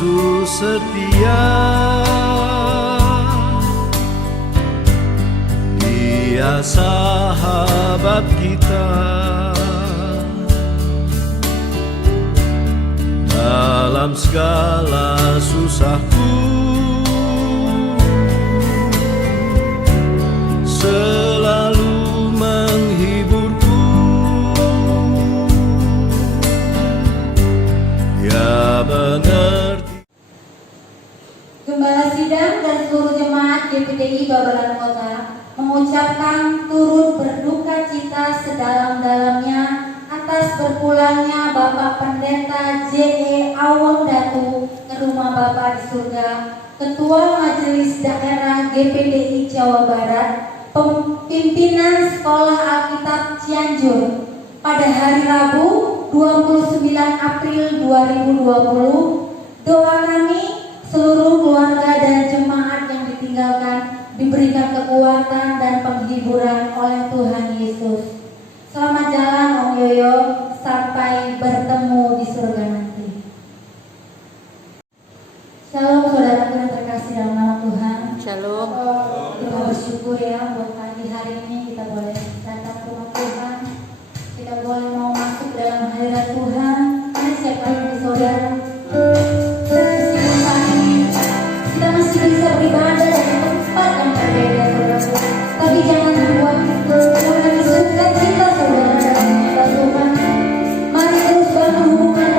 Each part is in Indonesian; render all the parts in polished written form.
Yesus setia, Dia sahabat kita. Dalam segala susahku, selalu menghiburku. Dia mengerti. Gembala Sidang dan seluruh jemaat GPDI Babelan Kota mengucapkan turut berduka cita sedalam-dalamnya atas berpulangnya Bapak Pendeta J.E. Awang Datu ke rumah Bapa di surga, Ketua Majelis Daerah GPDI Jawa Barat, pimpinan Sekolah Alkitab Cianjur pada hari Rabu 29 April 2020. Doa kami seluruh keluarga dan jemaat yang ditinggalkan diberikan kekuatan dan penghiburan oleh Tuhan Yesus. Selamat jalan Om Yoyo, sampai bertemu di surga nanti. Shalom saudara yang terkasih dalam nama Tuhan. Shalom. Kita bersyukur ya buat pagi hari ini kita boleh datang ke rumah Tuhan. Kita boleh mau masuk dalam hadirat Tuhan. Ini siapa yang saudara? Meskipun saat ini kita masih bisa beribadah di tempat yang berbeda saudara. Tapi jangan membuat Tuhan suka kita saudara dalam kita Tuhan. Mari terus bangun hubungan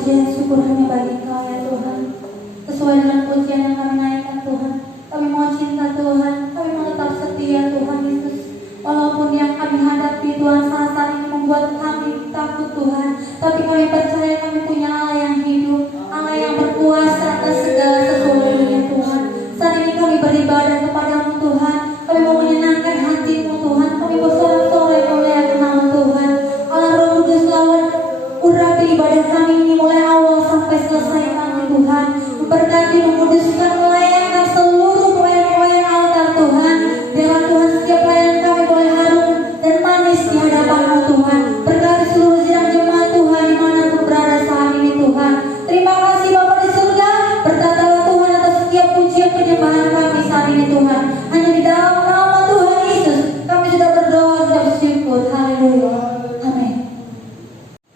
pujian syukur hanya bagi Engkau ya Tuhan. Sesuai dengan pujian yang kami naikkan Tuhan, kami mau cinta Tuhan, kami mau tetap setia Tuhan Yesus. Walaupun yang kami hadapi Tuhan saat ini membuat kami takut Tuhan, tapi kami percaya kami punya Allah yang hidup, Allah yang berkuasa atas segala sesuatunya Tuhan. Saat ini kami beribadah kepadamu Tuhan, kami mau menyenangkan hatimu Tuhan, kami bersorak-sorai memuliakan nama Tuhan. Allah Roh Kudus lawan urapi ibadah kami ini mulai awal sampai selesai kami Tuhan. Memberkati, menguduskan, melayangkan seluruh pelayan-pelayan altar Tuhan. Biarlah Tuhan setiap pelayan kami boleh harum dan manis di hadapan-Mu Tuhan. Berkati seluruh sidang jemaat Tuhan dimanapun berada saat ini Tuhan. Terima kasih Bapa di surga, bertatalah Tuhan atas setiap pujian penyembahan kami saat ini Tuhan. Hanya di dalam nama Tuhan Yesus kami sudah berdoa dan bersyukur. Haleluya. Amin.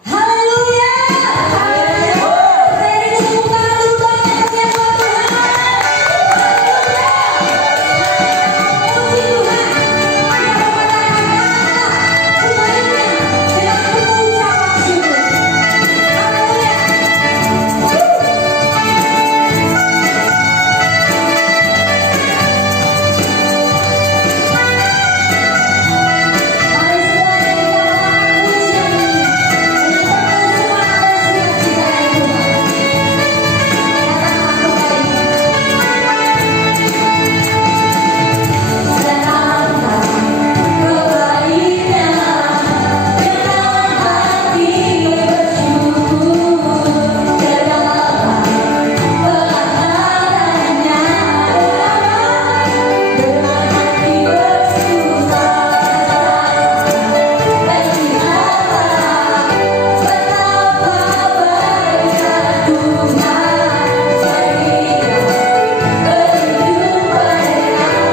Haleluya. Saya rindu tepuk tangan dulu banyak punya buat Tuhan. Haleluya. Puji Tuhan. Mari kita katakan semuanya dengan penuh ucapan syukur. Haleluya. Mari semuanya kita katakan pujian ini dengan penuh semangat dan sukacita ya Tuhan. Katakan kembali. Sedangkan kebaikan dengan hati bersyukur, segala pelahanannya dengan hati bersusah. Dan lihatlah betapa baiknya Tuhan, sehingga kehidupannya akan bersorak-sorai, akan bersorak-sorai. Bersyukurlah kepada Tuhan, setia baik kuasanya di semuanya. Kasih sebersyukur, bersyukurlah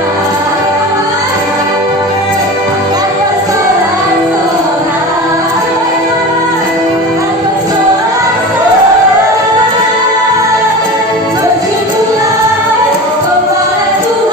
kepada Tuhan, setia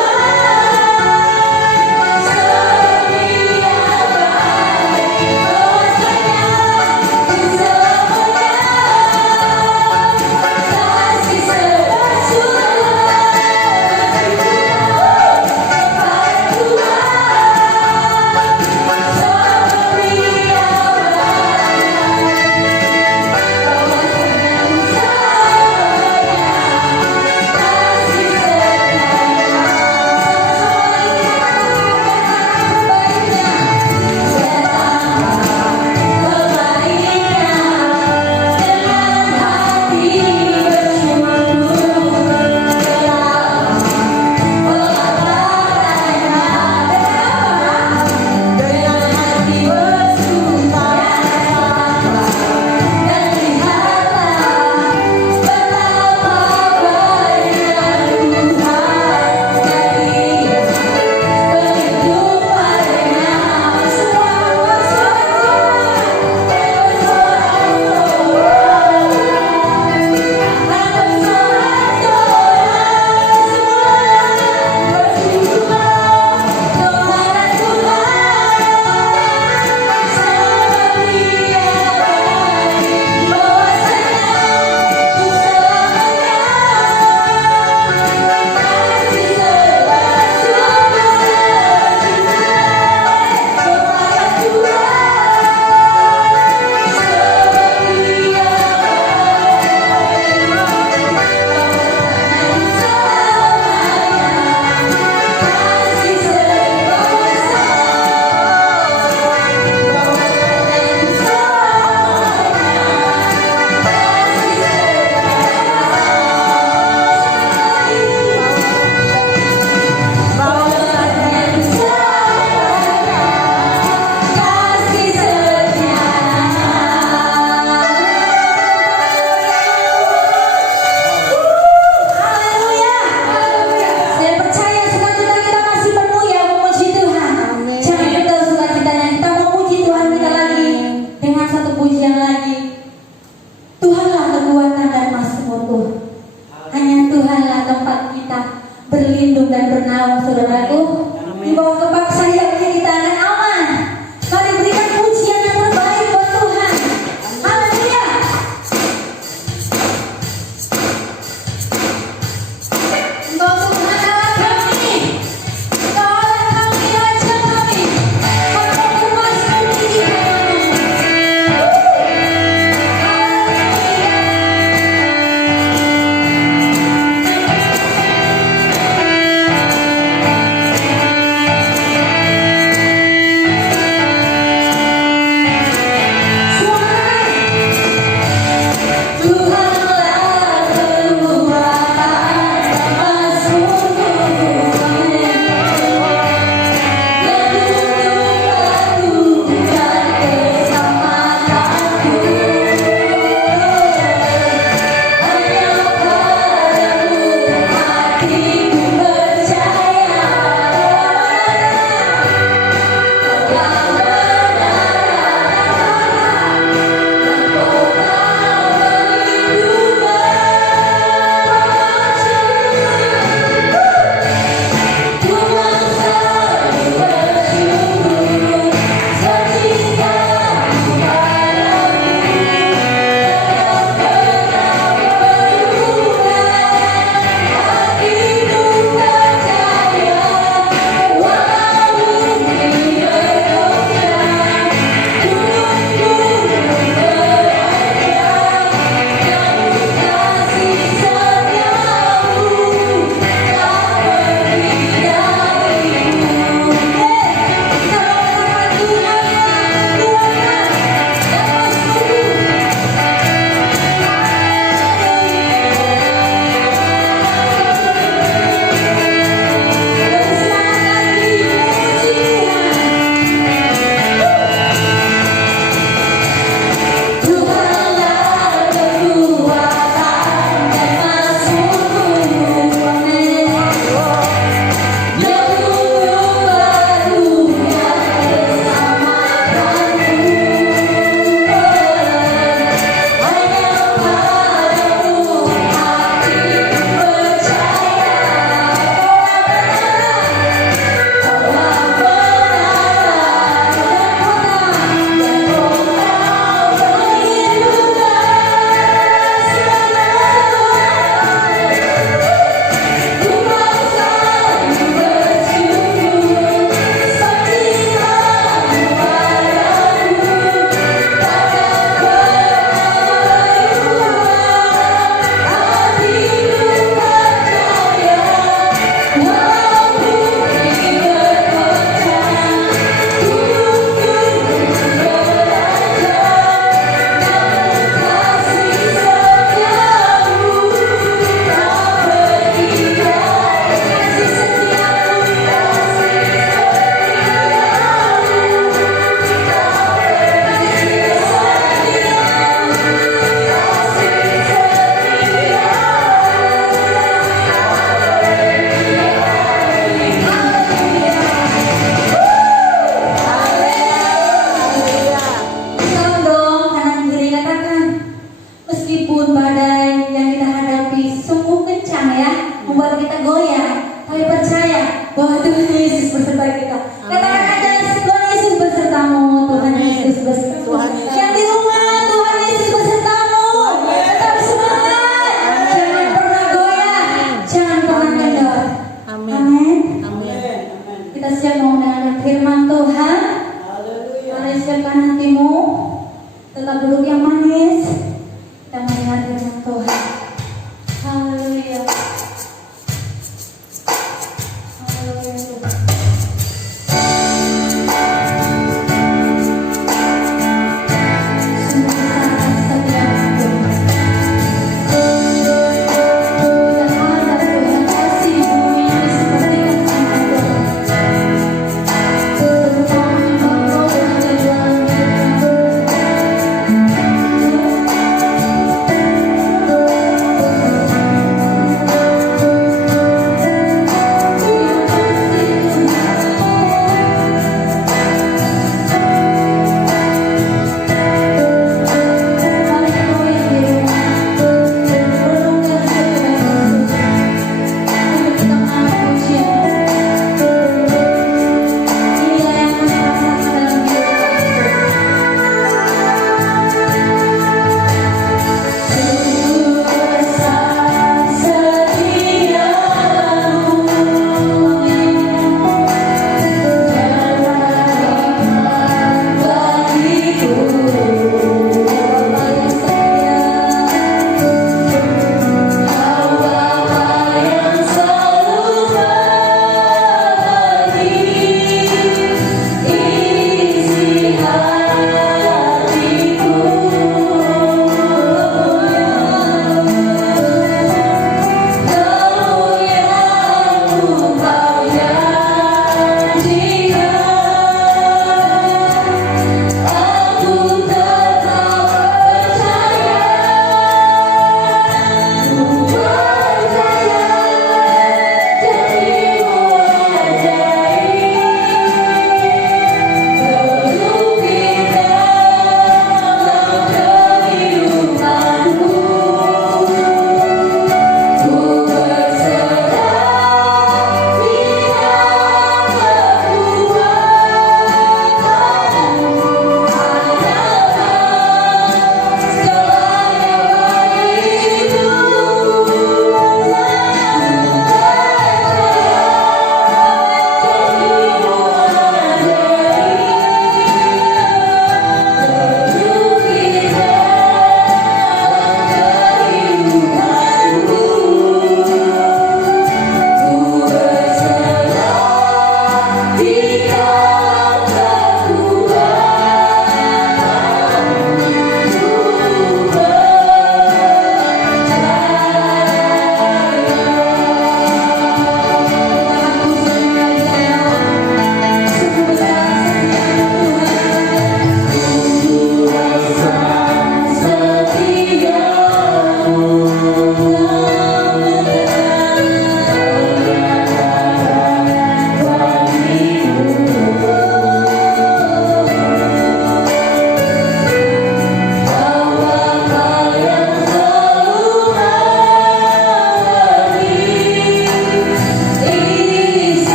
berlindung dan bernaung, saudaraku. Di bawah kepak sayapnya kita akan aman. Mari berikan pujian yang terbaik buat Tuhan. Haleluya. goyang, tapi percaya bahwa Tuhan Yesus beserta kita. Katakan aja, Tuhan Yesus besertamu, Tuhan Yesus besertamu. Yang di rumah, Tuhan Yesus besertamu. Tetap semangat, jangan pernah goyang, jangan pernah kendor. Amin. Kita siap mau mendengar firman Tuhan. Mari siapkan hatimu, tetap duduk yang manis. Kita mendengar firman Tuhan. Haleluya.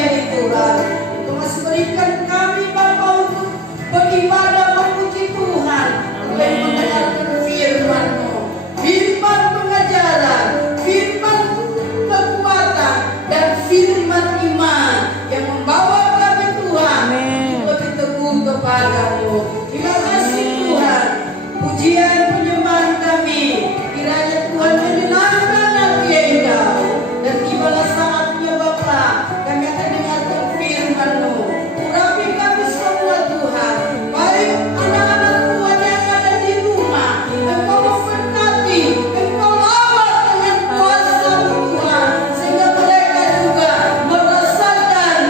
ini Tuhan. Engkau masih berikan kami Bapa untuk beribadah memuji Tuhan, oleh mendengarkan firman-Mu, firman pengajaran, firman kekuatan, dan firman iman yang membawa kami Tuhan lebih teguh kepadamu. Terima kasih Tuhan. Pujian penyembahan kami kiranya Tuhan menyenangkan hati Engkau, dan tibalah saatnya Bapa kami akan dengarkan firman-Mu. Urapi kami semua Tuhan, baik anak-anak Tuhan yang ada di rumah. Engkau memberkati, Engkau lawat dengan kuasa-Mu Tuhan, sehingga mereka juga merasakan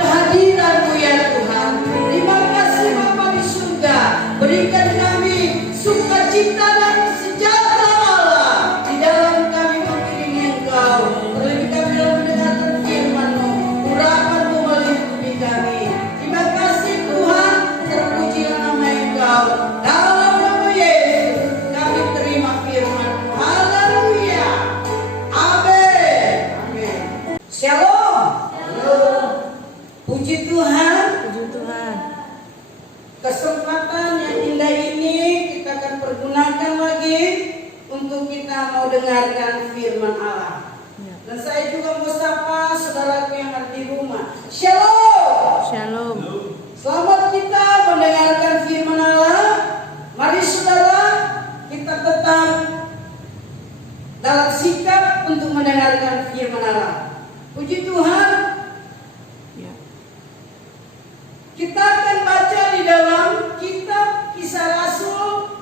kehadiran-Mu ya Tuhan. Terima kasih Bapa di surga, berikan kami sukacita dan sejahtera Allah di dalam kami mengiringi Engkau. Terlebih kami dalam mendengarkan firman-Mu, urapan-Mu meliputi kami. Terima kasih Tuhan, terpujilah nama Engkau. Dalam nama Yesus kami terima firman-Mu. Haleluya. Amin. Amin. Shalom. Puji Tuhan. Kesempatan yang indah ini kita akan pergunakan lagi untuk kita mau dengarkan firman Allah. Dan saya juga mau sapa saudaraku yang ada di rumah. Shalom. Selamat kita mendengarkan firman Allah. Mari saudara, kita tetap dalam sikap untuk mendengarkan firman Allah. Puji Tuhan. Kita akan baca di dalam kitab Kisah Rasul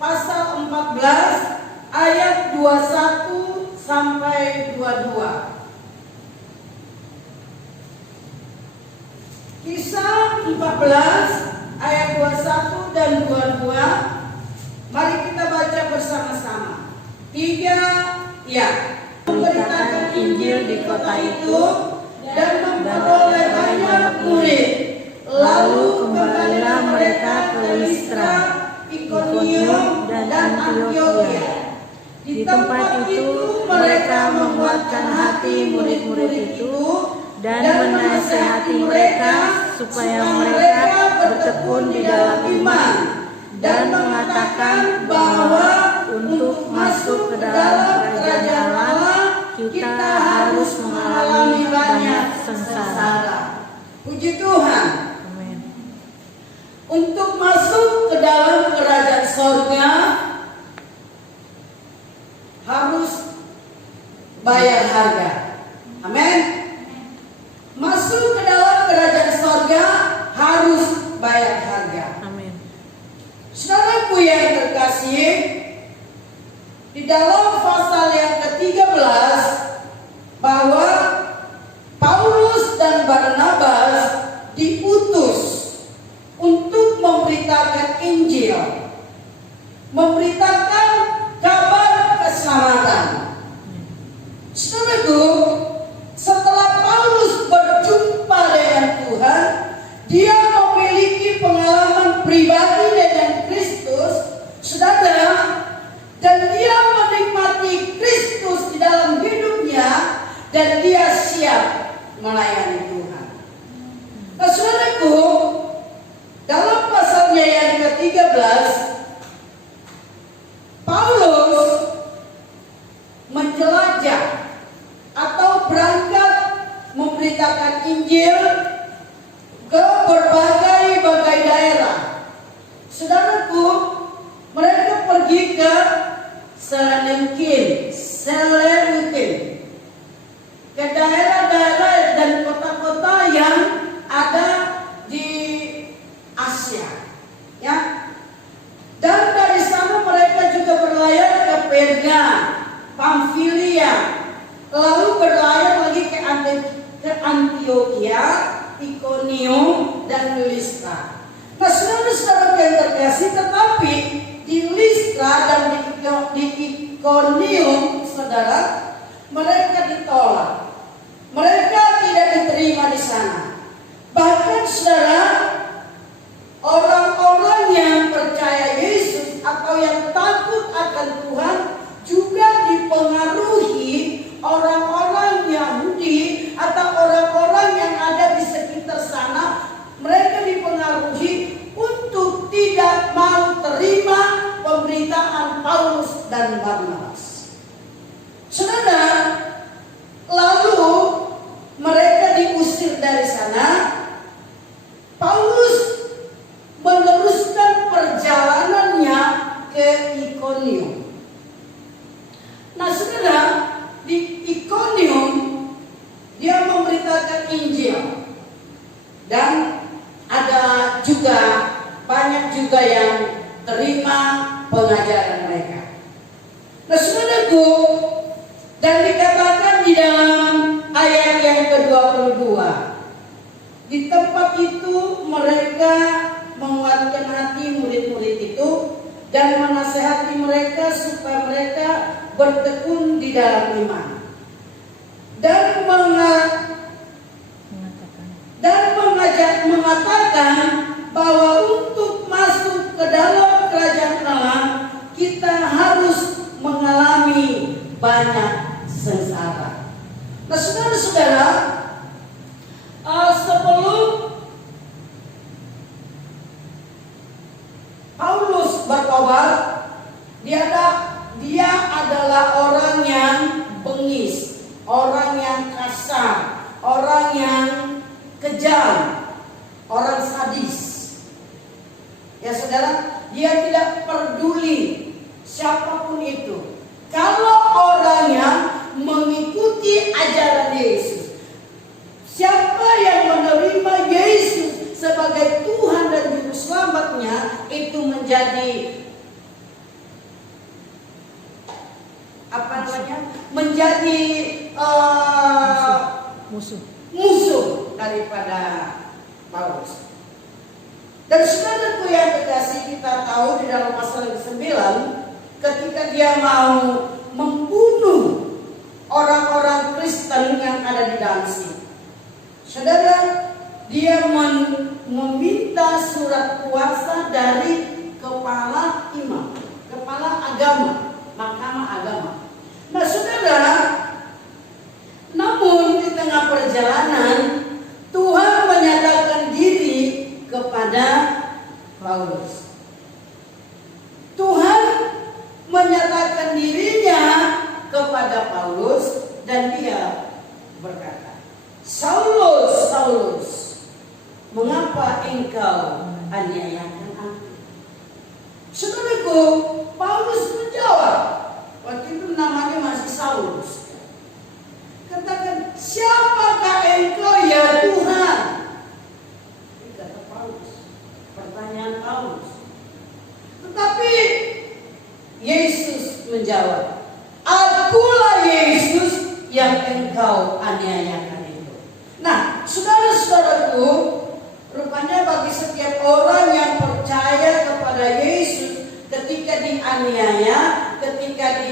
pasal 14 ayat 21 sampai 22. Kisah 14 ayat 21 dan 22. Mari kita baca bersama-sama. 3 ya. Memberitakan Injil di kota itu dan memperoleh banyak murid. Lalu kembalilah mereka ke Listra, Ikonium, dan Antioquia. Di tempat itu mereka menguatkan hati murid-murid itu dan menasihati mereka supaya mereka bertekun di dalam iman, dan mengatakan bahwa untuk masuk ke dalam kerajaan Allah kita harus mengalami banyak sengsara. Puji Tuhan. Untuk masuk ke dalam kerajaan sorga harus bayar harga. Amin. Masuk ke dalam kerajaan sorga harus bayar harga. Amin. Saudaraku yang terkasih, di dalam pasal yang ke-13 bahwa Paulus dan Barnabas diutus untuk memberitakan Injil, memberitakan kabar keselamatan. Saudaraku, setelah Paulus berjumpa dengan Tuhan, dia memiliki pengalaman pribadi dengan Kristus, saudara, dan dia menikmati Kristus di dalam hidupnya, dan dia siap melayani Tuhan. Nah, saudaraku, dalam pasalnya yang ke-13, Paulus menjelajah atau berangkat memberitakan Injil ke berbagai daerah. Saudaraku, mereka pergi ke Seleukin, ke daerah-daerah dan kota-kota yang ada di Asia, ya. Dan dari sana mereka juga berlayar ke Perga, Pamfilia, lalu berlayar lagi ke Antioquia, Ikonium, dan Listra. Nah, saudara-saudara yang terkasih, tetapi di Listra dan di Ikonium, saudara, mereka ditolak. Mereka tidak diterima di sana. Bahkan saudara, orang-orang yang percaya Yesus atau yang takut akan Tuhan juga dipengaruhi orang-orang Yahudi atau orang-orang dan Barnabas. Saudara, lalu mereka diusir dari sana. Paulus meneruskan perjalanannya ke Ikonium. Nah, saudara, di Ikonium dia memberitakan Injil, dan ada juga banyak juga yang terima pengajaran mereka. Nah, saudaraku, dan dikatakan di dalam ayat yang ke-22, di tempat itu mereka menguatkan hati murid-murid itu dan menasehati mereka supaya mereka bertekun di dalam iman, dan mengatakan bahwa untuk masuk ke dalam kerajaan Allah kita harus mengalami banyak sengsara. Nah, saudara-saudara, sebelum Paulus bertobat, dia adalah orang yang bengis, orang yang kasar, orang yang kejam, orang sadis. Ya saudara, dia tidak peduli siapapun itu. Kalau orangnya mengikuti ajaran Yesus, siapa yang menerima Yesus sebagai Tuhan dan Juru Selamatnya, itu menjadi apa namanya? Menjadi musuh daripada Paulus. Dan saudaraku yang terkasih, kita tahu di dalam pasal 9, ketika dia mau membunuh orang-orang Kristen yang ada di Damsyik, saudara, dia meminta surat kuasa dari kepala imam, kepala agama, mahkamah agama. Nah, saudara, namun di tengah perjalanan Tuhan menyatakan diri kepada Paulus. Tuhan menyatakan dirinya kepada Paulus dan dia berkata, "Saulus, Saulus, mengapa engkau aniayakan aku?" Saudaraku, Paulus menjawab, waktu itu namanya masih Saulus. Katakan, "Siapakah engkau ya Tuhan?" Kata Paulus, pertanyaan Paulus. Tetapi Yesus menjawab, "Akulah Yesus yang engkau aniayakan itu." Nah, saudara-saudaraku, rupanya bagi setiap orang yang percaya kepada Yesus, ketika dianiaya, ketika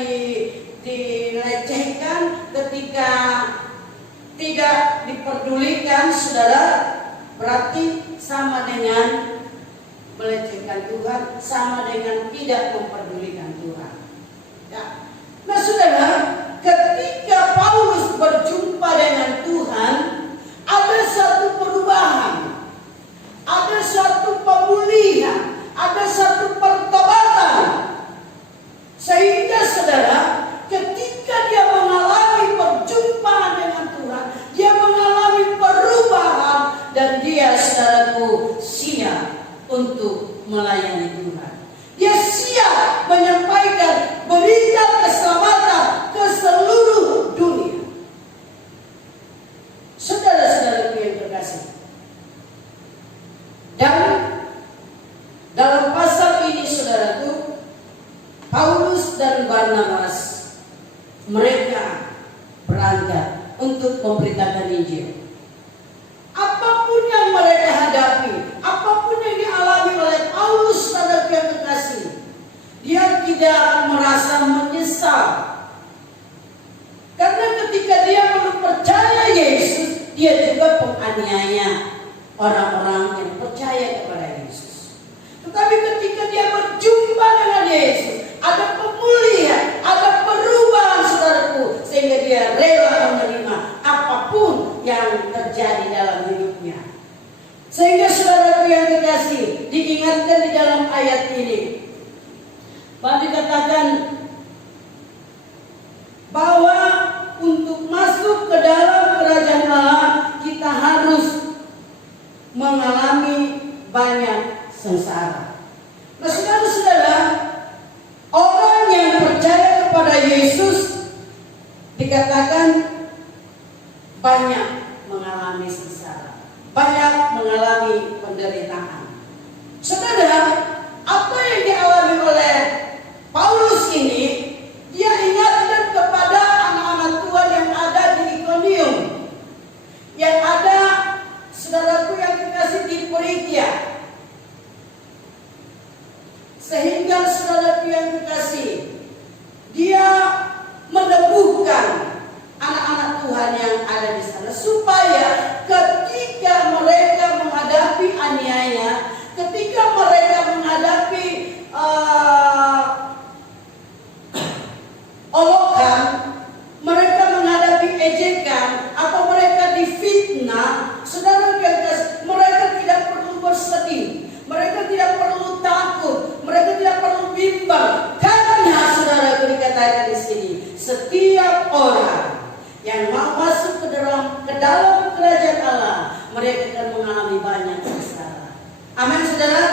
dilecehkan, ketika tidak diperdulikan, saudara, berarti sama dengan melecehkan Tuhan, sama dengan tidak memperdulikan Tuhan. Ya. Nah, saudara, ketika Paulus berjumpa dengan Tuhan, ada satu perubahan, ada satu pemulihan, ada satu pertobatan, sehingga saudara, ketika dia mengalami perjumpaan dengan Tuhan, dia mengalami perubahan, dan dia, saudaraku, siap untuk melayani Tuhan. Dia siap menyampaikan berita keselamatan ke seluruh dunia. Saudara-saudaraku yang terkasih, dan dalam pasal ini, saudaraku, Paulus dan Barnabas, mereka berangkat untuk memberitakan Injil. Apapun yang mereka hadapi, apapun yang dialami oleh Paulus, saudara yang terkasih, dia tidak merasa menyesal. Karena ketika dia belum percaya Yesus, dia juga penganiaya orang-orang yang percaya kepada Yesus. Tetapi ketika dia berjumpa dengan Yesus, ada pemulihan, ada perubahan, saudaraku, sehingga dia rela menerima apapun yang terjadi dalam hidupnya. Sehingga saudaraku yang terkasih, diingatkan di dalam ayat ini, bahwa dikatakan bahwa untuk masuk ke dalam kerajaan Allah kita harus mengalami banyak sengsara. Nah, saudara-saudara, orang yang percaya kepada Yesus dikatakan banyak mengalami sengsara, banyak mengalami penderitaan. Saudara, apa yang dialami oleh Paulus ini, dia ingatkan kepada anak-anak Tuhan yang ada di Ikonium, yang ada, saudaraku yang dikasih, di Perigia. Sehingga saudaraku yang dikasih, dia meneguhkan anak-anak Tuhan yang ada di sana supaya ketika mereka menghadapi aniaya, ketika mereka menghadapi olokan, mereka menghadapi ejekan, atau mereka difitnah, saudara, mereka tidak perlu bersedih, mereka tidak perlu takut, mereka tidak perlu bimbang, karena saudara dikatakan di sini, setiap orang yang mau masuk ke dalam kerajaan Allah, mereka akan mengalami banyak sengsara. Amin, saudara.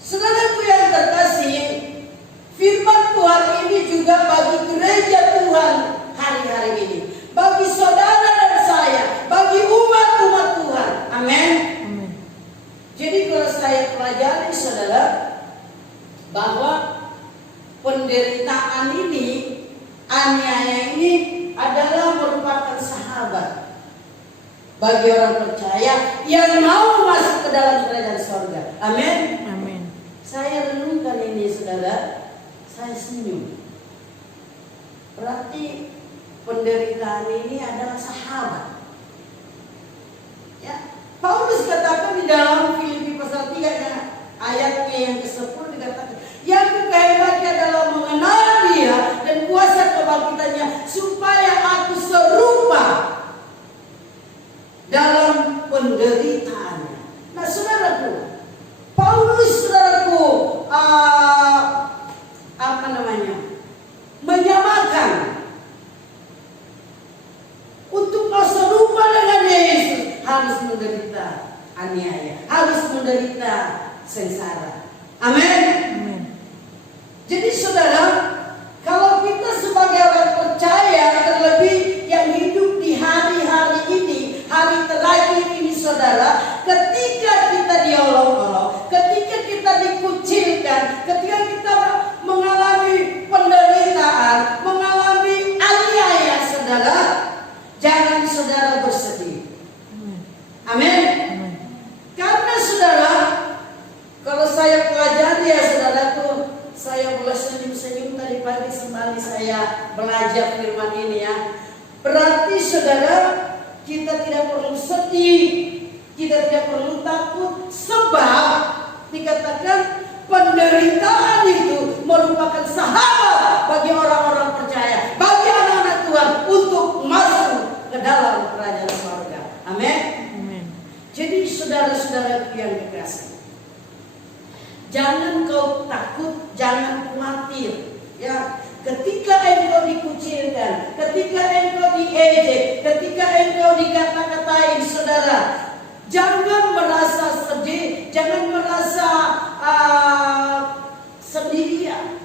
Saudaraku yang terkasih, firman Tuhan ini juga bagi gereja Tuhan hari-hari ini, bagi saudara dan saya, bagi umat-umat Tuhan. Amin. Jadi kalau saya pelajari, saudara, bahwa penderitaan ini, aniaya ini adalah merupakan sahabat bagi orang percaya yang mau masuk ke dalam kerajaan surga. Amin. Saya renungkan ini, saudara, saya senyum. Berarti penderitaan ini adalah sahabat. Ya, Paulus katakan di dalam Filipi pasal 3 ayatnya yang ke-10 dikatakan, yang kukehendaki adalah mengenal Dia dan kuasa kebangkitannya, supaya aku serupa dalam penderitaannya. Nah, saudaraku, Paulus, saudaraku, menyamakan untuk mau serupa dengan Yesus harus menderita aniaya, harus menderita sengsara. Amin. Jadi saudara, kalau kita sebagai orang percaya, terlebih yang hidup di hari-hari ini, hari terakhir ini, saudara, ketika kita diolok-olok, ketika kita dikucilkan, ketika kita mengalami penderitaan, mengalami aniaya, saudara, jangan saudara bersedih. Amin. Karena saudara, kalau saya pelajari, ya saudaraku, saya boleh senyum-senyum tadi pagi sembari saya belajar firman ini, ya. Berarti saudara, kita tidak perlu sedih, kita tidak perlu takut, sebab dikatakan penderitaan itu merupakan sahabat bagi orang-orang percaya, bagi anak-anak Tuhan untuk masuk ke dalam kerajaan surga. Amin. Jadi saudara-saudara yang dikasihi, jangan kau takut, jangan khawatir, ya. Ketika engkau dikucilkan, ketika engkau diejek, ketika engkau dikata-katain, saudara, jangan merasa sedih, jangan merasa sendirian.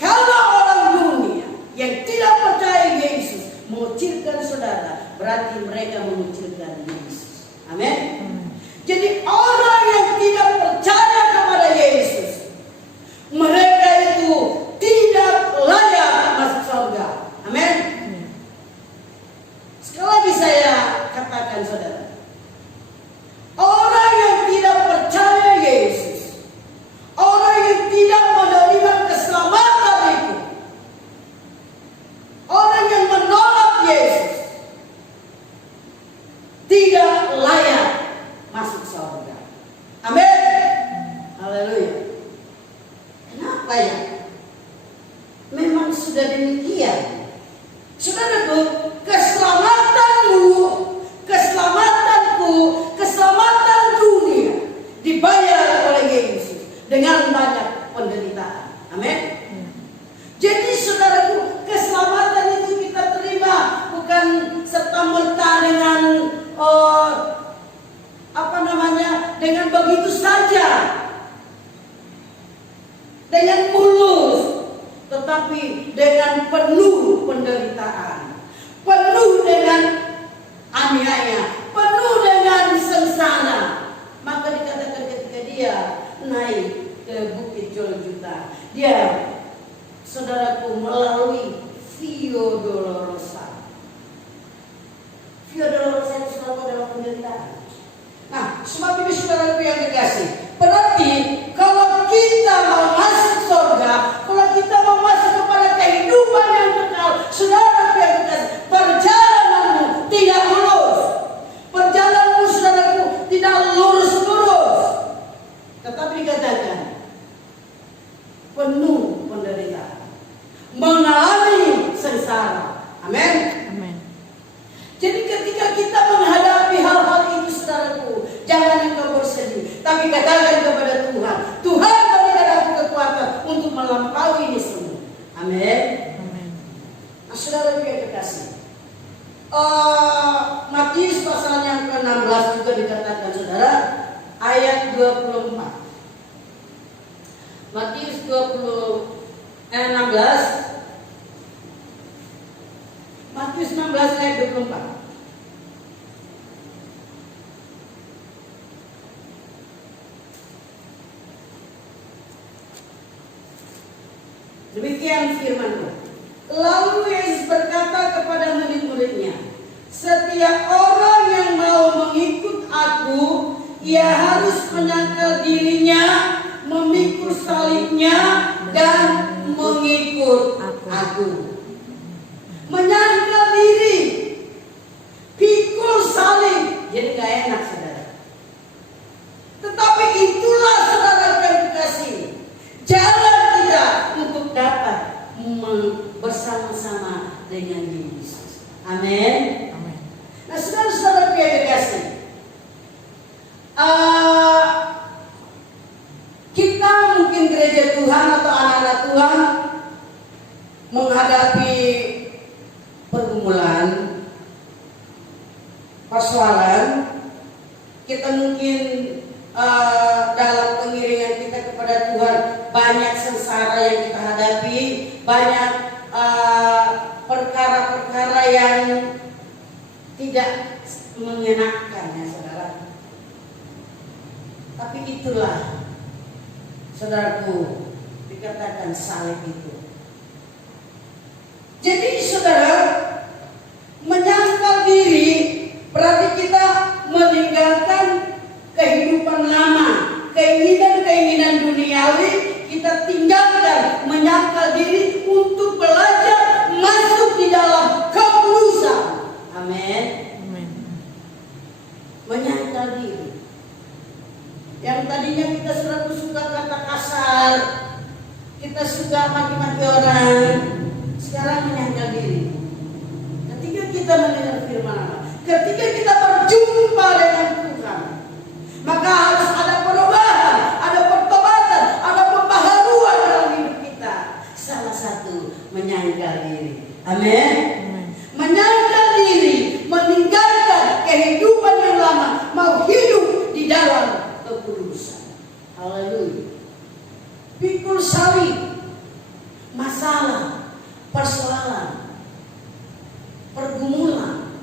Kalau orang dunia yang tidak percaya Yesus mengucilkan saudara, berarti mereka mengucilkan Yesus. Amin. Jadi orang yang tidak percaya kepada Yesus, mereka itu tidak layak masuk surga. Amin. Sekali lagi saya katakan, saudara, orang yang tidak percaya Yesus, orang yang tidak menerima keselamatan itu, orang yang menolak Yesus, tidak layak masuk surga. Amin. Haleluya. Kenapa ya? Memang sudah demikian. Saudaraku, keselamatanku, keselamatan dunia dibayar oleh Yesus dengan banyak penderitaan. Amin. Jadi saudara dunianya, penuh dengan sengsara. Maka dikatakan ketika dia naik ke Bukit Golgota, dia, saudaraku, melalui Via Dolorosa. Via Dolorosa itu selalu adalah penderitaan. Nah, sebab ini saudaraku yang dikasih, berarti kalau kita mau masuk surga, kalau kita mau masuk kepada kehidupan yang kekal, saudaraku yang dikasih, perjalananmu tidak mulus. Perjalananmu, saudaraku, tidak lurus-lurus. Tetapi dikatakan penuh penderitaan, mengalami sengsara. Amin. Jadi ketika kita menghadapi hal-hal itu, saudaraku, jangan engkau bersedih, tapi katakan kepada Tuhan, Tuhan berikan aku kekuatan untuk melampaui ini semua. Amin. Nah, saudara yang terkasih, Matius pasal yang ke-16 juga dikatakan, saudara, ayat 24. Matius 16. Matius 16 ayat 24. Demikian firman Tuhan. Lalu Yesus berkata kepada murid-muridnya, setiap orang yang mau mengikut aku, ia harus menyangkal dirinya, memikul salibnya, dan mengikut aku. Menyangkal diri, pikul salib, jadi gak enak, saudara. Tetapi itulah, saudara yang dikasih, jalan kita untuk dapat bersama-sama dengan Yesus. Amin. Nah, saudara-saudara yang dikasih, kita mungkin gereja Tuhan atau anak-anak Tuhan menghadapi pergumulan, persoalan. Kita mungkin dalam pengiringan kita kepada Tuhan banyak sengsara yang kita hadapi, banyak perkara-perkara yang tidak mengenakan, ya saudara. Tapi itulah, saudaraku, dikatakan salib itu. Jadi saudara, menyangkal diri berarti kita meninggalkan kehidupan lama, keinginan-keinginan duniawi kita tinggalkan, menyangkal diri untuk belajar masuk di dalam kekulusan. Amin. Menyangkal diri. Yang tadinya kita selalu suka kata kasar, kita suka maki-maki orang, sekarang menyangkal diri. Ketika kita mendengar firman Allah, ketika kita berjumpa dengan Tuhan, maka harus ada perubahan, ada pertobatan, ada pembaharuan dalam hidup kita. Salah satu menyangkal diri. Amin. Menyangkal diri, meninggalkan kehidupan yang lama, mau hidup di dalam kekudusan. Haleluya. Pikul salib, masalah, persoalan, pergumulan,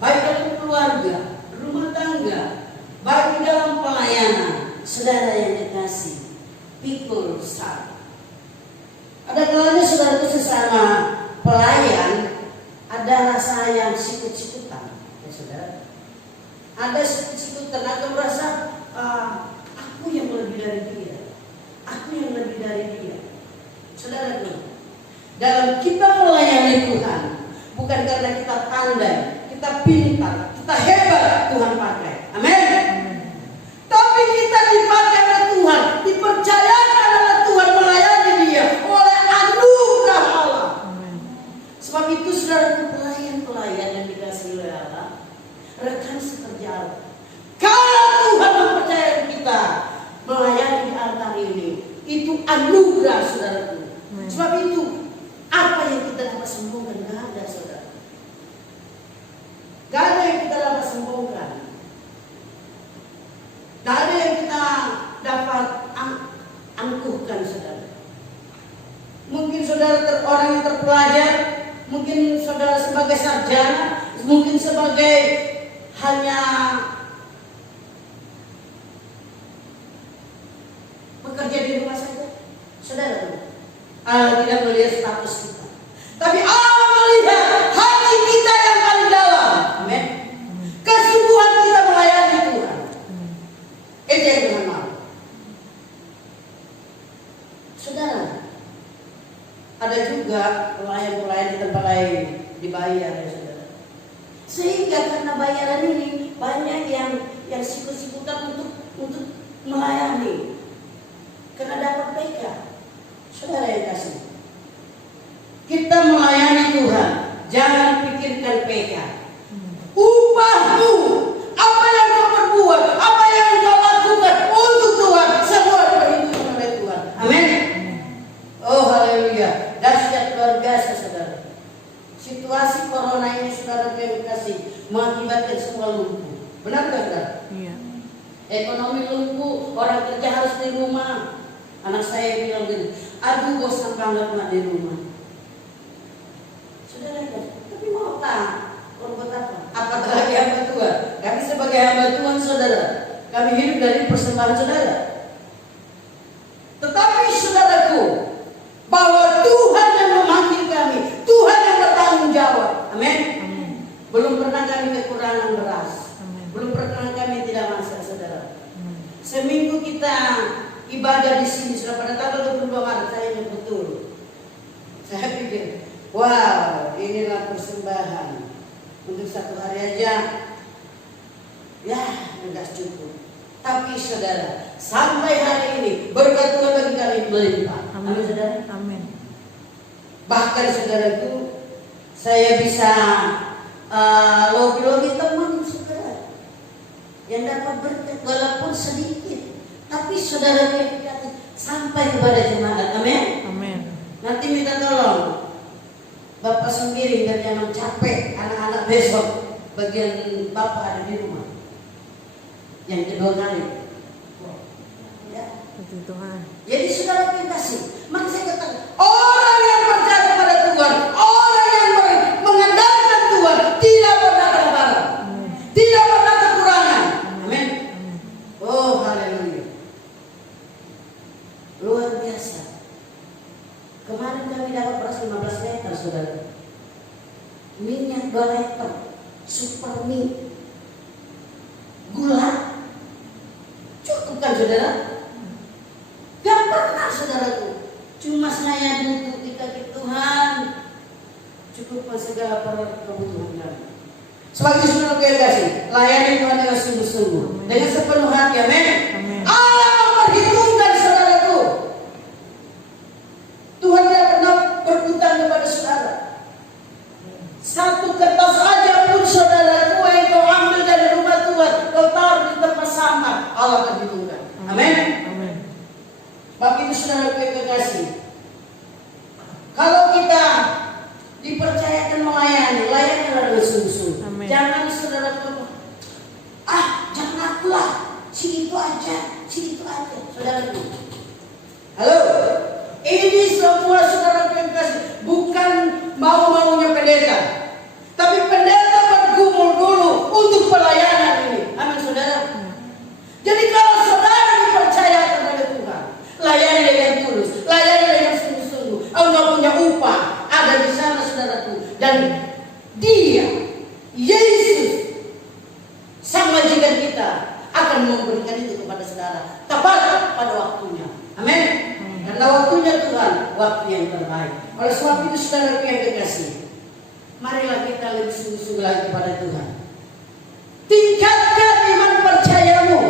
baik dalam keluarga, rumah tangga, baik dalam pelayanan, saudara yang dikasih, pikul salib. Ada kalanya saudara itu sesama pelayan ada rasa yang sikut-sikutan, ya saudara. Ada sikut-sikutan, atau merasa aku yang lebih dari dia, aku yang lebih dari dia. Saudara, dalam kita melayani Tuhan, bukan karena kita pandai, kita pintar, kita hebat Tuhan pakai. Amin. Tapi kita dipakai oleh Tuhan, dipercayakan oleh Tuhan melayani Dia oleh anugerah Allah. Sebab itu saudara, pelayan-pelayan yang dikasihi oleh Allah, rekan sekerja Allah, kalau Tuhan mempercayakan kita melayani di altar ini, itu anugerah, saudaraku. Sebab itu apa yang kita dapat sembunyikan gak ada, saudara. Gak ada yang kita dapat sembunyikan. Gak ada yang kita dapat angkuhkan, saudara. Mungkin saudara orang yang terpelajar, mungkin saudara sebagai sarjana, mungkin sebagai hanya melihat status kita, tapi Allah melihat hati kita yang paling dalam. Amin. Kesungguhan kita melayani Tuhan. Itu yang Tuhan mau. Saudara, ada juga pelayan-pelayan di tempat lain dibayar ya saudara. Sehingga karena bayaran ini banyak yang sikut-sikutan untuk melayani karena dapat PK. Saudara yang kasih, kita melayani Tuhan, jangan pikirkan PK. Upahmu, apa yang kau perbuat, apa yang kau lakukan untuk Tuhan, semua diperhitungkan oleh Tuhan. Amin. Oh haleluya, dahsyat luar biasa saudara. Situasi corona ini saudara yang kasih mengakibatkan semua lumpuh. Benar nggak saudara? Iya. Ekonomi lumpuh, orang kerja harus di rumah. Anak saya bilang gini, aduh bosan banget mak di rumah. Saudara, tapi mau tak? Korban apa? Apalagi hamba Tuhan. Kami sebagai hamba Tuhan saudara, kami hidup dari persembahan saudara. Tetapi saudaraku, bahwa Tuhan yang memanggil kami, Tuhan yang bertanggung jawab. Amin. Belum pernah kami kekurangan beras. Belum pernah kami tidak masak saudara. Seminggu kita ibadah di sini sudah pada tanggal 22 Maret saya ingat betul. Saya pikir, wow, inilah persembahan untuk satu hari aja. Ya, enggak cukup. Tapi saudara, sampai hari ini berkat Tuhan bagi kami melimpah. Amin saudara. Amin. Bahkan saudaraku, saya bisa lobi-lobi teman saudara yang dapat berkat walaupun sedikit. Tapi saudara yang dikasih sampai kepada jemaat. Amin. Amin. Nanti minta tolong Bapak sendiri dan jangan capek anak-anak besok bagian Bapak ada di rumah. Yang kedua kali. Ya. Puji Tuhan. Jadi saudara yang kasih, maka saya katakan orang yang percaya kepada Tuhan, orang yang mengandalkan Tuhan tidak pernah kelaparan, tidak pernah kekurangan. Amin. Oh haleluya. Luar biasa. Kemarin kami dapat beras 15 liter saudara. Minyak 2 liter, super mie, gula. Cukup kan saudara? Gak pernah saudaraku. Cuma saya duduk di kaki Tuhan, cukupkan segala kebutuhan kami. Sebagai saudara yang kasih, layani Tuhan dengan sungguh-sungguh, dengan sepenuh hati. Amin. Allah memperhitungkan saudaraku. Tuhan tidak pernah berhutang kepada saudara. Satu kertas aja pun saudaraku yang kau ambil dari rumah Tuhan, kau taruh di tempat sampah, Allah akan hitungkan. Amin. Bagi itu saudara yang kekasih, kalau kita dipercayakan melayani, layanilah dengan sungguh-sungguh. Jangan saudara jangan aku lah, si itu aja. Saudaraku, halo, ini semua saudara yang kekasih bukan mau-maunya pendeta, tapi pendeta bergumul dulu untuk pelayanan ini. Amin saudara. Jadi kalau saudara dipercaya kepada Tuhan, layani dengan tulus, layani dengan sungguh-sungguh. Engkau punya upah ada di sana saudaraku, dan Dia, Yesus, sang majikan kita akan memberikan itu kepada saudara tepat pada waktunya. Amin. Karena waktunya Tuhan, waktu yang terbaik. Oleh sebab itu saudara yang kekasih, marilah kita lebih sungguh-sungguh lagi kepada Tuhan. Tingkatkan iman percayamu.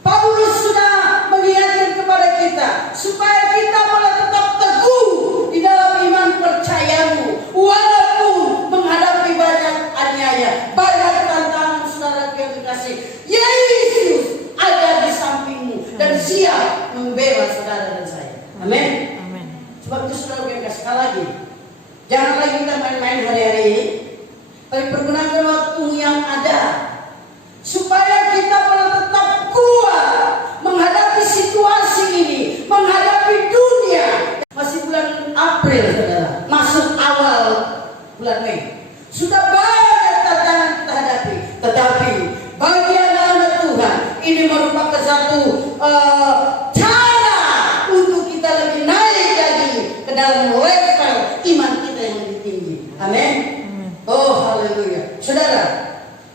Paulus sudah mengingatkan kepada kita supaya kita boleh tetap teguh di dalam iman percayamu walaupun menghadapi banyak aniaya, banyak tantangan saudara yang kekasih. Yesus ada di sampingmu dan siap membela saudara dan saya. Amin. Sebab itu saudara yang kekasih, sekali lagi, jangan lagi kita main-main hari-hari ini, tapi pergunakan waktu yang ada supaya kita boleh tetap kuat menghadapi situasi ini, menghadapi dunia. Masih bulan April saudara, masuk awal bulan Mei, sudah banyak tantangan kita hadapi. Tetapi bagi anak-anak Tuhan, ini merupakan satu cara untuk kita lebih naik lagi ke dalam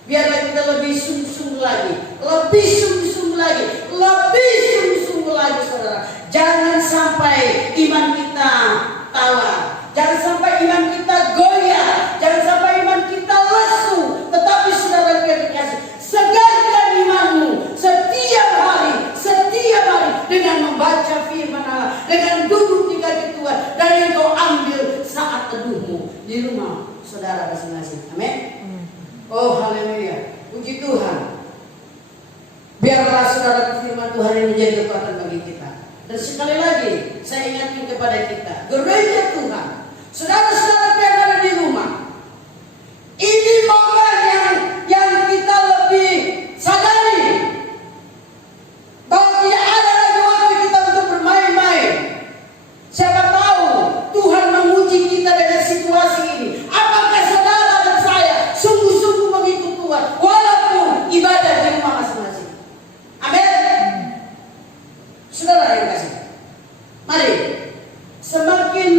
Biarlah kita lebih sungguh-sungguh lagi, lebih sungguh-sungguh lagi, lebih sungguh-sungguh lagi, saudara. Jangan sampai iman kita tawar, jangan sampai iman kita goyah, jangan sampai iman kita lesu. Tetapi saudara yang dikasih, segarkan imanmu setiap hari dengan membaca firman Allah, dengan duduk di kaki Tuhan, dan yang kau ambil saat teduhmu di rumah saudara masing-masing. Amin. Oh haleluya, puji Tuhan. Biarlah saudara firman Tuhan ini menjadi kekuatan bagi kita. Dan sekali lagi saya ingatkan kepada kita, gereja Tuhan, saudara-saudara yang ada di rumah, ini momen yang kita lebih sadari bahwa tidak ada lagi waktu kita untuk bermain-main. Siapa tahu Tuhan menguji kita dengan situasi ini. Apakah saudara dan saya sungguh-sungguh mengikut Tuhan walaupun ibadah di rumah masing-masing? Amin. Saudara yang kasih, mari semakin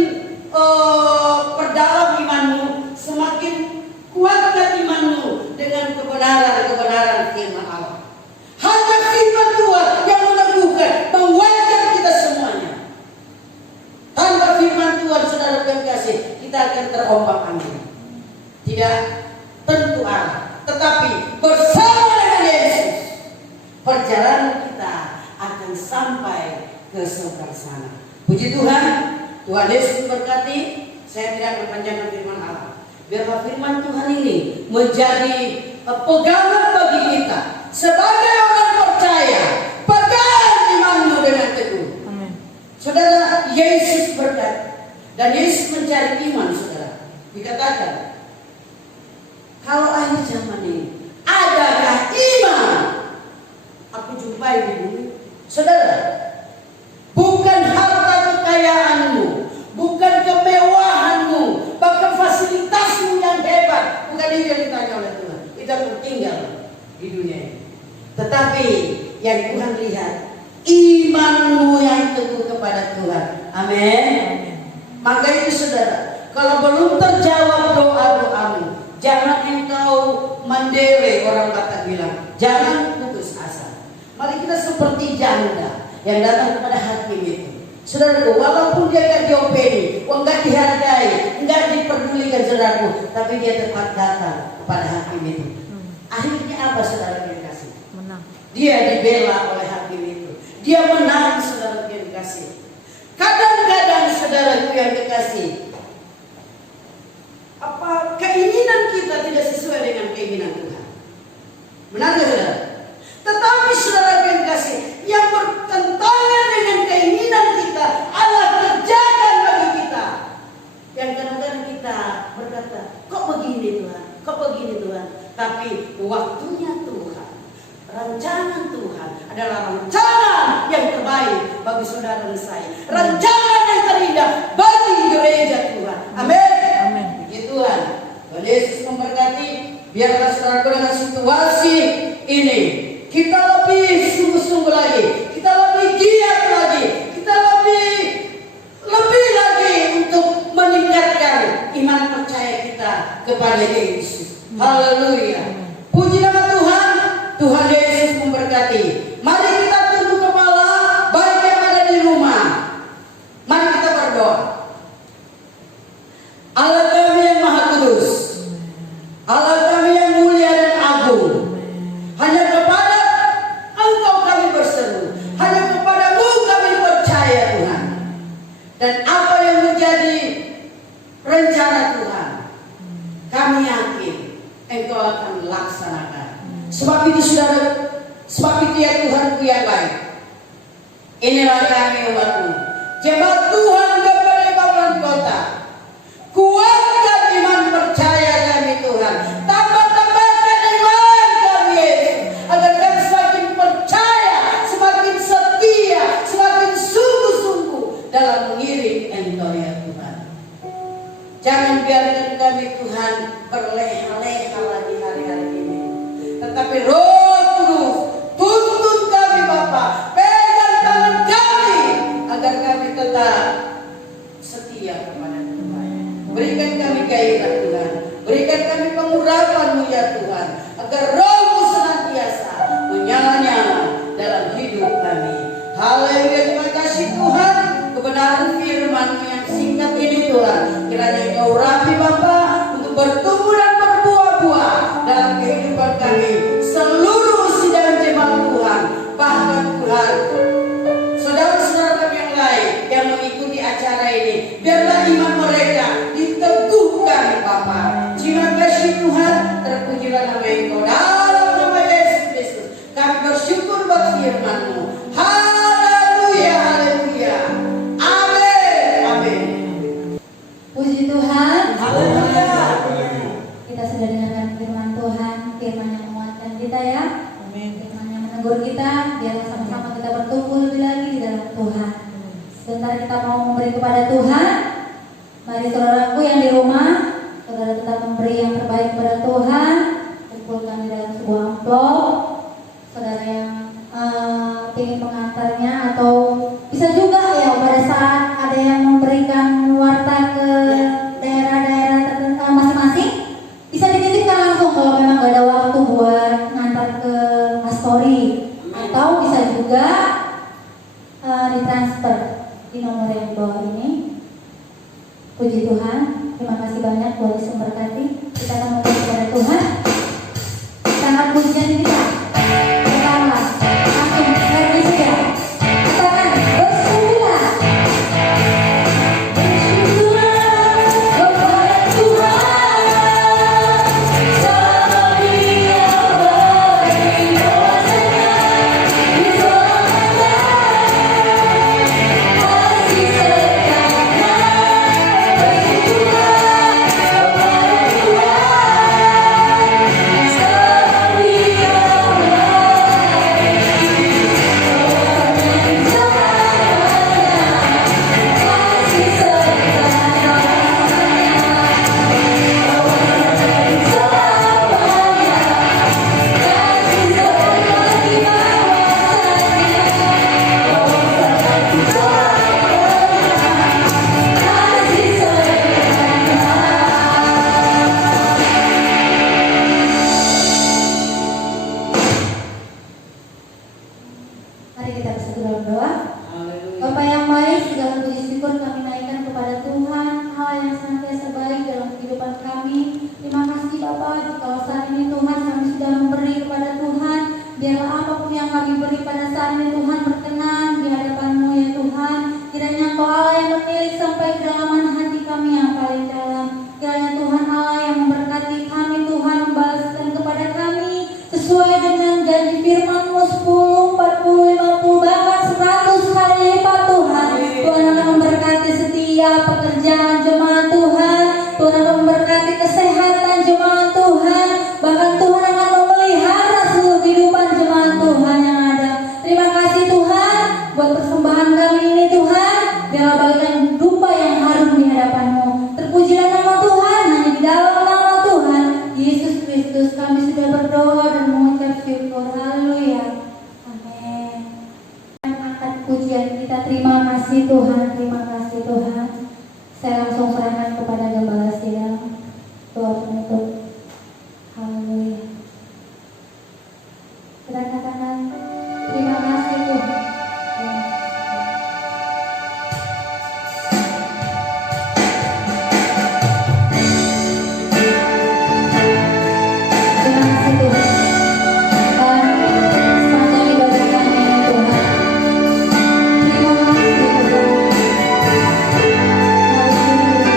perdalam imanmu, semakin kuatkan imanmu dengan kebenaran firman Allah. Hanya firman Tuhan yang meneguhkan, menguatkan kita semuanya. Tanpa firman Tuhan, saudara yang kasih, kita akan terombang-ambing, tidak tentu arah. Tetapi bersama dengan Yesus, perjalanan kita akan sampai ke surga sana. Puji Tuhan, Tuhan Yesus memberkati. Saya tidak akan panjangkan firman Allah. Biarlah firman Tuhan ini menjadi pegangan bagi kita sebagai orang percaya. Pegang imanmu dengan teguh. Amin. Saudara, Yesus berkata, dan Yesus mencari iman, saudara. Dikatakan, kalau akhir zaman ini adakah iman aku jumpai di bumi? Saudara, bukan harta kekayaanmu, bukan kemewahanmu, bahkan fasilitasmu yang hebat, bukan itu yang ditanya oleh Tuhan. Kita tertinggal di dunia ini. Tetapi yang Tuhan lihat, imanmu yang teguh kepada Tuhan. Amin. Maka itu saudara, kalau belum terjawab doa-doamu, jangan engkau mendele, orang Batak bilang, jangan putus asa. Mari kita seperti janda yang datang kepada hakim itu. Saudaraku, walaupun dia nggak diopeni, nggak dihargai, nggak diperdulikan, saudaraku, tapi dia tetap datang kepada hakim itu. Akhirnya apa, saudara yang dikasih? Menang. Dia dibela oleh hakim itu. Dia menang, saudara yang dikasih. Kadang-kadang, saudaraku yang dikasih, apa keinginan kita tidak sesuai dengan keinginan Tuhan? Benar nggak, saudara? Tetapi saudara yang dikasih, yang bertentangan dengan keinginan kita Allah kerjakan bagi kita. Yang kadang-kadang kita berkata, kok begini Tuhan, kok begini Tuhan. Tapi waktunya Tuhan, rancangan Tuhan adalah rencana yang terbaik bagi saudara dan saya. Rancangan yang terindah bagi gereja Tuhan. Amin. Amin. Puji Tuhan. Tuhan Yesus memberkati. Biarlah saudara dengan situasi ini kita lebih sungguh-sungguh lagi, kita lebih giat lagi, kita lebih lagi untuk meningkatkan iman percaya kita kepada Yesus. Haleluya. Puji nama Tuhan. Tuhan Yesus memberkati. Mari kita tunduk kepala, baik yang ada di rumah. Mari kita berdoa. Allah kami yang Maha Kudus, Allah kami yang mulia dan agung, hanya kepada Engkau kami berseru, hanya kepadamu kami percaya Tuhan. Dan apa yang menjadi rencana Tuhan, kami yakin Engkau akan laksanakan. Sebab itu saudara, sebab itu ya Tuhanku yang baik, inilah kami umatmu, jemaat Tuhan kepada Bapak Kota. Kuatkan iman percaya kami Tuhan, tambah-tambahkan iman kami Yesus, agar kami semakin percaya, semakin setia, semakin sungguh-sungguh dalam mengiring Engkau ya Tuhan. Jangan biarkan kami Tuhan berleha-leha lagi hari-hari ini, tetapi Roh Kudus tuntun kami Bapa, pegang tangan kami agar kami tetap setia kepada Tuhan. Berikan kami gairah Tuhan, berikan kami pengurapan-Mu ya Tuhan, agar buat kami, seluruh sidang jemaat Tuhan, bahkan Tuhan, saudara-saudara kami yang lain yang mengikuti acara ini, biarlah iman mereka diteguhkan Bapa. Terima kasih Tuhan, terpujilah nama Engkau dalam nama Yesus Kristus. Kami bersyukur buat firman-Mu. Haleluya, haleluya. Amin, amin. Puji Tuhan. Haleluya. Kita sudah dengarkan firman Tuhan, firman yang menguatkan kita ya. Firman yang menegur kita, biar sama-sama kita bertumbuh lebih lagi di dalam Tuhan. Sebentar kita mau memberi kepada Tuhan. Mari saudaraku yang di rumah, saudara tetap memberi yang terbaik kepada Tuhan. Kumpulkan di dalam sebuah amplop. Saudara yang ingin pengantarnya, atau bisa juga ya pada saat ada yang memberikan warta ke daerah-daerah tertentu masing-masing, bisa dititipkan langsung kalau memang gak ada waktu buat ngantar ke Astori, atau bisa juga ditransfer di nomor yang di bawah ini. Puji Tuhan, terima kasih banyak buat memberkati. Kita akan memberi kepada Tuhan. Sangat pujian kita. Pertama, langsung ready saja. Kita akan bersyukurlah. Bersyukurlah kepada Tuhan. Sama Dia beri kuasa-Nya di selama kasih serta-Nya. Bersyukurlah kepada Tuhan. Sama Dia Mari kita bersatu dalam doa. Bapa yang baik, segala puji syukur kami naikkan kepada Tuhan, hal yang senantiasa baik dalam kehidupan kami. Terima kasih Bapa, jika saat ini Tuhan kami sudah memberi kepada Tuhan, biarlah apapun yang kami beri pada saat ini Tuhan berkenan di hadapan-Mu ya Tuhan. Kiranya Engkau Allah yang menilik sampai kedalaman hati kami yang paling dalam. Kiranya Tuhan Allah yang memberkati kami, Tuhan membalaskan kepada kami sesuai dengan janji firman-Mu 10, 40, 50, bahkan 100 kali lipat Tuhan. Tuhan akan memberkati setiap pekerjaan jemaat Tuhan. Tuhan akan memberkati kesehatan jemaat Tuhan. Bahkan Tuhan akan memelihara seluruh kehidupan jemaat Tuhan yang ada. Terima kasih Tuhan buat persembahan kami ini Tuhan. Biarlah bagikan dupa yang harum di hadapan-Mu. Terpujilah nama Tuhan, hanya di dalam nama Tuhan Yesus Kristus kami sudah berdoa dan mengucap syukur. Haleluya. Amin. Angkat pujian kita. Terima kasih Tuhan, terima kasih Tuhan. Saya langsung serahkan kepada Gembala Sidang, doa penutup. Haleluya. Kita katakan terima kasih Tuhan. Terima kasih Tuhan. Dan sepanjang ibadah kami ini Tuhan, terima kasih Tuhan. Haleluya.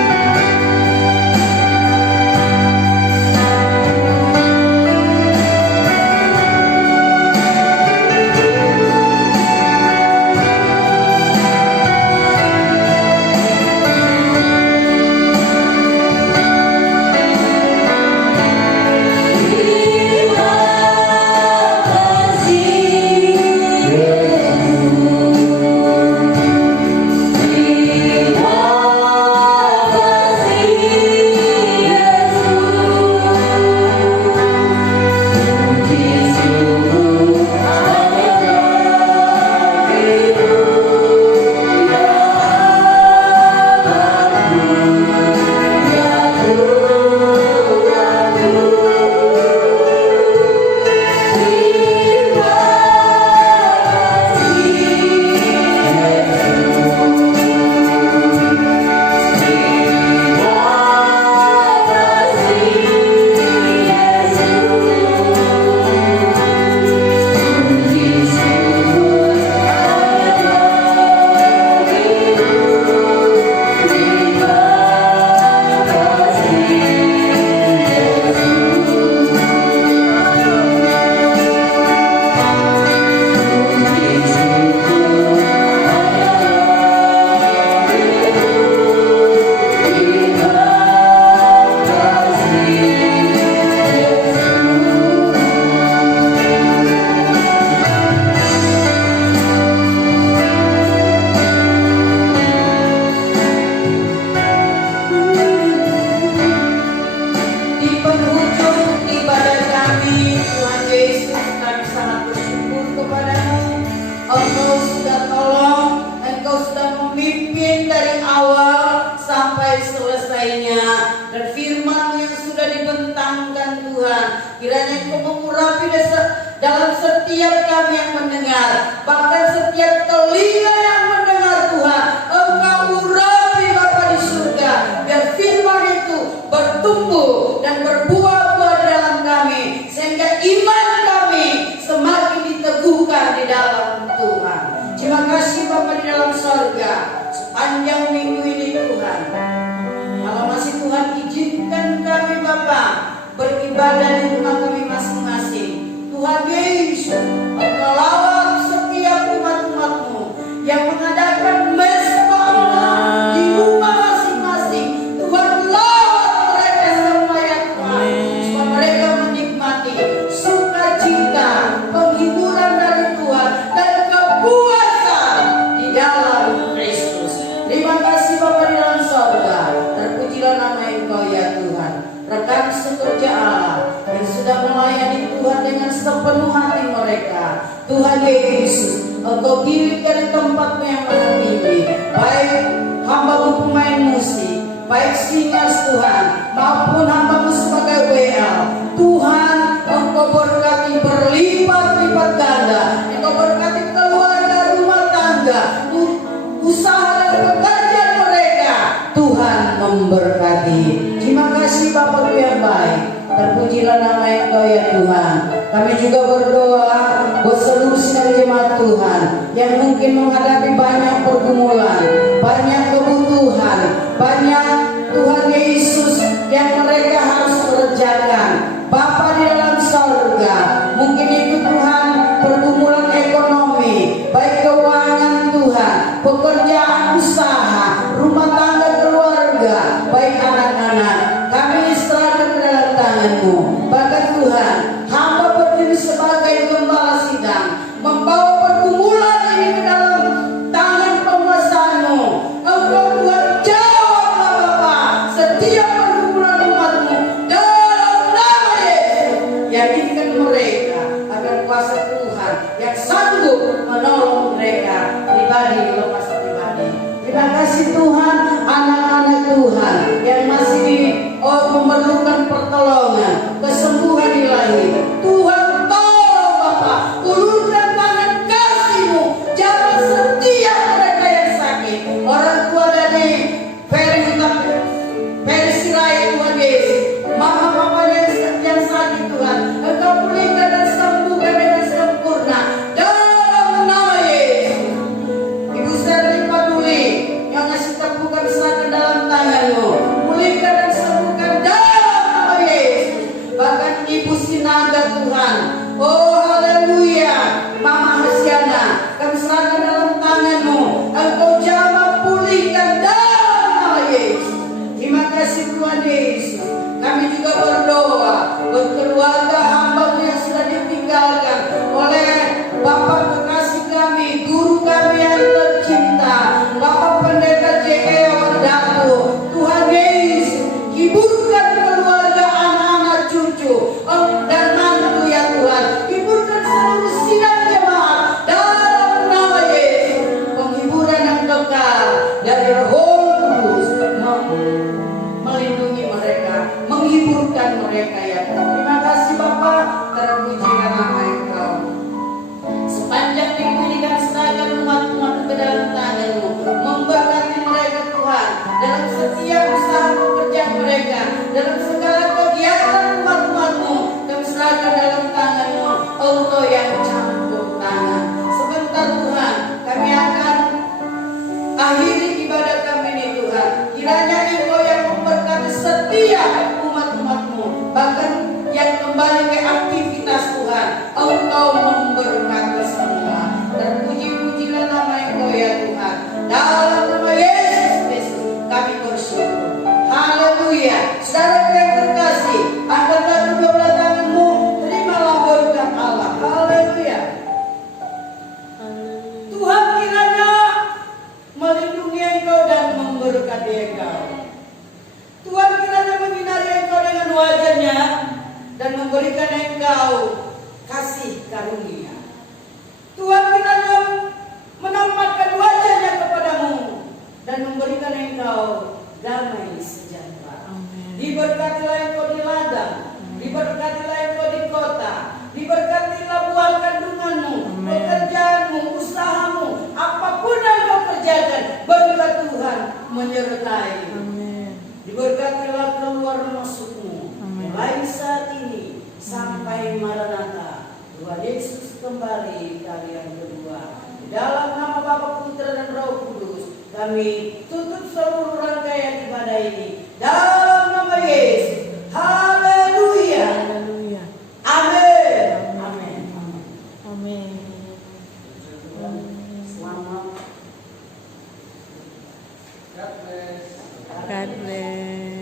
dalam setiap kami yang mendengar, bahkan setiap telinga yang mendengar Tuhan. Engkau urapi Bapa di surga, biar firman itu bertumbuh dan berbuah-buah di dalam kami, sehingga iman kami semakin diteguhkan di dalam Tuhan. Terima kasih Bapa di dalam surga, sepanjang minggu ini Tuhan, kalau masih Tuhan izinkan kami Bapa beribadah di rumah kami masing-masing, Tuhan Yesus, Engkau lawat setiap umat-umat-Mu yang mengadakan mesbah di rumah masing-masing. Tuhan lawat mereka semua ya Tuhan, supaya mereka menikmati sukacita, penghiburan dari Tuhan dan kepuasan di dalam Kristus. Terima kasih Bapa di dalam surga, terpujilah nama Engkau ya Tuhan. Rekan sekerja Allah yang sudah melayani Tuhan dengan sepenuh hati mereka, Tuhan Yesus, Engkau pilih dari tempat-Mu yang maha tinggi, baik hamba-Mu pemain musik, baik singers Tuhan, maupun hamba-Mu sebagai WL. Tuhan, Engkau berkati berlipat-lipat ganda, Engkau berkati keluarga, rumah tangga, usaha dan pekerjaan mereka. Tuhan memberkati. Terima kasih Bapa yang baik, terpujilah nama Engkau ya Tuhan. Kami juga berdoa buat seluruh sidang jemaat Tuhan yang mungkin menghadapi banyak pergumulan, banyak kebutuhan, banyak Tuhan Yesus yang mereka harus kerjakan. Bapa di dalam surga, mungkin itu Tuhan pergumulan ekonomi, baik keuangan Tuhan, pekerjaan, usaha, rumah tangga, keluarga, baik anak-anak, kami serahkan ke dalam tangan-Mu. Bahkan Tuhan, hamba berdiri sebagai gembala sidang, membawa pergumulan ini ke dalam tangan penguasa-Mu. Engkau Tuhan jawablah Bapa setiap pergumulan umat-Mu dalam nama Yesus. Yakinkan mereka akan kuasa Tuhan yang sanggup menolong mereka pribadi lepas pribadi. Terima kasih Tuhan, anak-anak Tuhan yang masih memerlukan pertolongan, kesembuhan ilahi. Tuhan tolong Bapa, ulurkan tangan kasih-Mu, jamah setiap mereka yang sakit. Orang tua dari Ferry Sirait Tuhan Yesus, mama papanya yang sakit Tuhan, Engkau pulihkan dan sembuhkan dengan sempurna dalam nama Yesus. Ibu Serli Paduli yang ngasih tepukan serahkan dalam tangan-Mu, pulihkan dan sembuhkan dalam nama Yesus. Bahkan Ibu Sinaga Tuhan, oh haleluya, Mama Hasyana, kami serahkan dalam tangan-Mu, Engkau jamah pulihkan dalam nama Yesus. Terima kasih Tuhan Yesus. Kami juga berdoa buat keluarga hamba-Mu yang sudah ditinggalkan oleh Bapak kekasih kami, guru kami yang tercinta, Bapak Pendeta J.E. Wardatu. Tuhan Yesus, hiburkan keluarga, anak-anak, cucu dan mantu ya Tuhan. Hiburkan seluruh sidang jemaat dalam nama Yesus. Penghiburan yang kekal dari Roh Kudus melindungi mereka, menghiburkan mereka ya Tuhan. Terima kasih Bapa, terpujilah nama Engkau. Sepanjang minggu ini kami serahkan umat-umat ke dalam tangan-Mu, memberkati mereka Tuhan dalam setiap usaha pekerjaan mereka, dalam segala kegiatan umat-umat-Mu. Kami serahkan dalam tangan-Mu, Engkau yang campur tangan. Sebentar Tuhan, kami akan akhiri ibadah kami ini Tuhan. Kiranya Engkau yang memberkati setiap umat-umat-Mu, bahkan yang kembali ke aktivitas Tuhan, Engkau memberkati semua. Terpuji-pujilah nama Engkau ya Tuhan. Dalam nama Yesus Kristus kami bersyukur. Haleluya. Saudara yang terkasih, angkatlah kedua belah tangan-Mu, terimalah berkat Allah. Haleluya. Tuhan kiranya melindungi Engkau dan memberkati Engkau. Tuhan kiranya menyinari Engkau dengan wajah-Nya dan memberikan Engkau kasih karunia. Tuhan kiranya menampakkan wajah-Nya kepadamu dan memberikan Engkau damai sejahtera. Diberkatilah Engkau di ladang, diberkatilah Engkau di kota, diberkatilah menyertai. Amin. Diberkatilah keluar masukmu. Amin. Mulai saat ini sampai Maranatha. Tuhan Yesus kembali kali yang kedua. Di dalam nama Bapa, Putra dan Roh Kudus, kami tutup seluruh rangkaian ibadah ini. Dalam nama Yesus. Haleluya. Haleluya. Amin. Amin. Amin. Selamat. God bless.